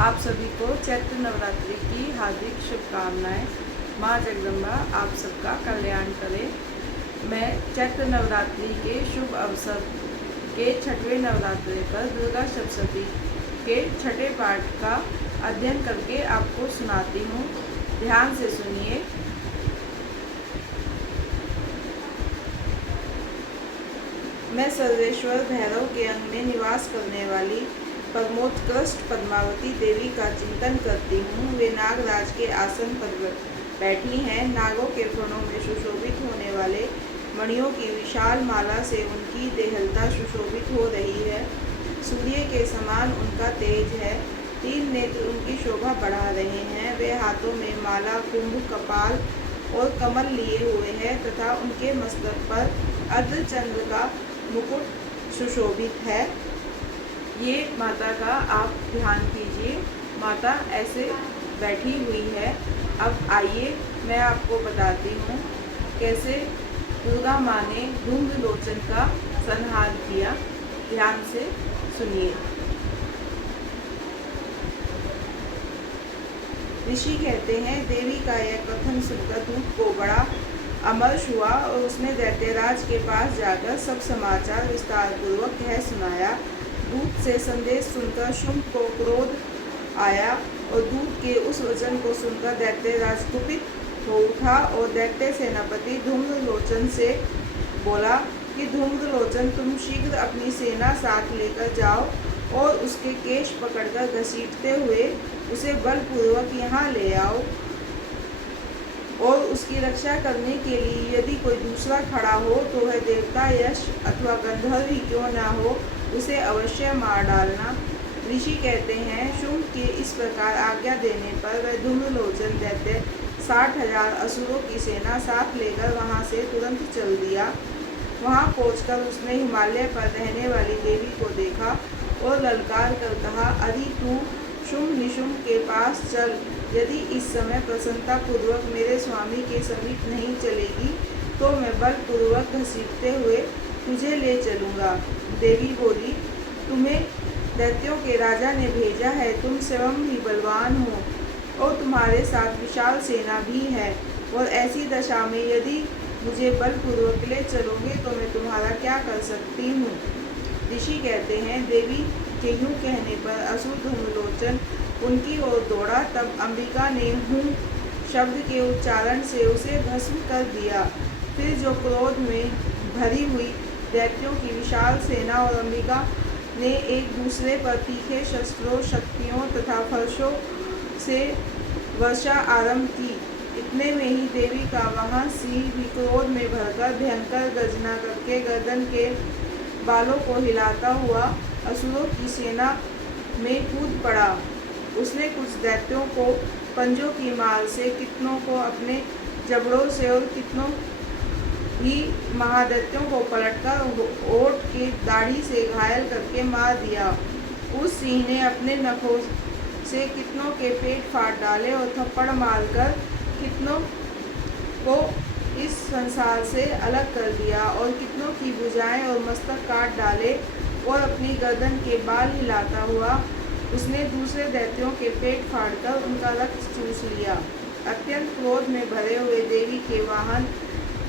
आप सभी को चैत्र नवरात्रि की हार्दिक शुभकामनाएं। माँ जगदम्बा आप सबका कल्याण करे। मैं चैत्र नवरात्रि के शुभ अवसर के छठवें नवरात्रि पर दुर्गा सप्तशती के छठे पाठ का अध्ययन करके आपको सुनाती हूँ। ध्यान से सुनिए। मैं सर्वेश्वर भैरव के अंग में निवास करने वाली परमोत्कृष्ट पद्मावती देवी का चिंतन करती हूँ। वे नागराज के आसन पर बैठी हैं। नागों के फणों में सुशोभित होने वाले मणियों की विशाल माला से उनकी देहलता सुशोभित हो रही है। सूर्य के समान उनका तेज है। 3 नेत्र उनकी शोभा बढ़ा रहे हैं। वे हाथों में माला, कुंभ, कपाल और कमल लिए हुए हैं तथा उनके मस्तक पर अर्धचंद्र का मुकुट सुशोभित है। ये माता का आप ध्यान कीजिए। माता ऐसे बैठी हुई है। अब आइए मैं आपको बताती हूँ कैसे दुर्गा माँ ने धूम्र लोचन का संहार किया। ध्यान से सुनिए। ऋषि कहते हैं, देवी का यह कथन सुनकर दूत को बड़ा अमर्ष हुआ और उसने दैत्यराज के पास जाकर सब समाचार विस्तार पूर्वक कह सुनाया। दूत से संदेश सुनकर शुंभ को क्रोध आया और दूत के उस वचन को सुनकर दैत्यराज कुपित हो उठा और दैत्य सेनापति धूम्रलोचन से बोला कि धूम्रलोचन, तुम शीघ्र अपनी सेना साथ लेकर जाओ और उसके केश पकड़कर घसीटते हुए उसे बलपूर्वक यहाँ ले आओ और उसकी रक्षा करने के लिए यदि कोई दूसरा खड़ा हो तो वह देवता, यश अथवा गंधर्व ही क्यों ना हो, उसे अवश्य मार डालना। ऋषि कहते हैं, शुंभ के इस प्रकार आज्ञा देने पर वह धूम्रलोचन दैत्य 60,000 असुरों की सेना साथ लेकर वहां से तुरंत चल दिया। वहां पहुंचकर उसने हिमालय पर रहने वाली देवी को देखा और ललकार कर कहा, अरे तू शुंभ निशुंभ के पास चल। यदि इस समय प्रसन्नता पूर्वक मेरे स्वामी के समीप नहीं चलेगी तो मैं बलपूर्वक घसीटते हुए तुझे ले चलूँगा। देवी बोली, तुम्हें दैत्यों के राजा ने भेजा है। तुम स्वयं भी बलवान हो और तुम्हारे साथ विशाल सेना भी है, और ऐसी दशा में यदि मुझे बलपूर्वक ले चलोगे तो मैं तुम्हारा क्या कर सकती हूँ। ऋषि कहते हैं, देवी के यूँ कहने पर असुर धूम्रलोचन उनकी ओर दौड़ा। तब अंबिका ने हूँ शब्द के उच्चारण से उसे भस्म कर दिया। फिर जो क्रोध में भरी हुई दैत्यों की विशाल सेना और अंबिका ने एक दूसरे पर तीखे शस्त्रों, शक्तियों तथा फर्शों से वर्षा आरंभ की। इतने में ही देवी का वहाँ सिंह भी क्रोध में भरकर भयंकर गर्जना करके गर्दन के बालों को हिलाता हुआ असुरों की सेना में कूद पड़ा। उसने कुछ दैत्यों को पंजों की मार से, कितनों को अपने जबड़ों से और कितनों ही महादैत्यों को पलटकर ओट की दाढ़ी से घायल करके मार दिया। उस सिंह ने अपने नखों से कितनों के पेट फाड़ डाले और थप्पड़ मारकर कितनों को इस संसार से अलग कर दिया और कितनों की भुजाएं और मस्तक काट डाले, और अपनी गर्दन के बाल हिलाता हुआ उसने दूसरे दैत्यों के पेट फाड़कर उनका रक्त चूस लिया। अत्यंत क्रोध में भरे हुए देवी के वाहन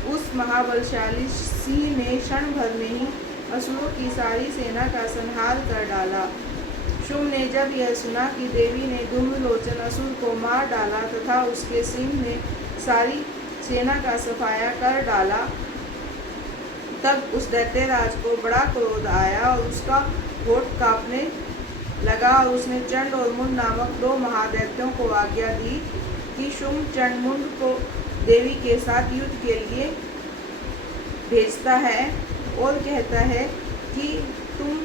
उस महाबलशाली सिंह ने क्षण भर में ही असुरों की सारी सेना का संहार कर डाला। शुंभ ने जब यह सुना कि देवी ने धूम्रलोचन असुर को मार डाला तथा उसके सिंह ने सारी सेना का सफाया कर डाला, तब उस दैत्यराज को बड़ा क्रोध आया और उसका होठ कांपने लगा और उसने चंड और मुंड नामक 2 महादैत्यों को आज्ञा दी कि शुंभ चंड मुंड को देवी के साथ युद्ध के लिए भेजता है और कहता है कि तुम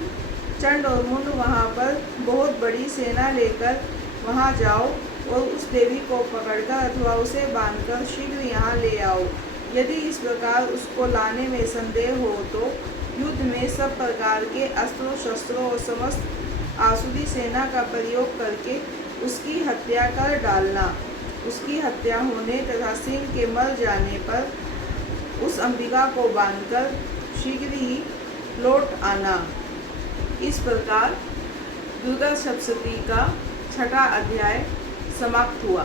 चंड और मुंड वहाँ पर बहुत बड़ी सेना लेकर वहाँ जाओ और उस देवी को पकड़कर अथवा उसे बांधकर शीघ्र यहाँ ले आओ। यदि इस प्रकार उसको लाने में संदेह हो तो युद्ध में सब प्रकार के अस्त्रों, शस्त्रों और समस्त आसुरी सेना का प्रयोग करके उसकी हत्या कर डालना। उसकी हत्या होने तथा सिंह के मर जाने पर उस अंबिका को बांधकर शीघ्र ही लौट आना। इस प्रकार दुर्गा सप्तशती का छठा अध्याय समाप्त हुआ।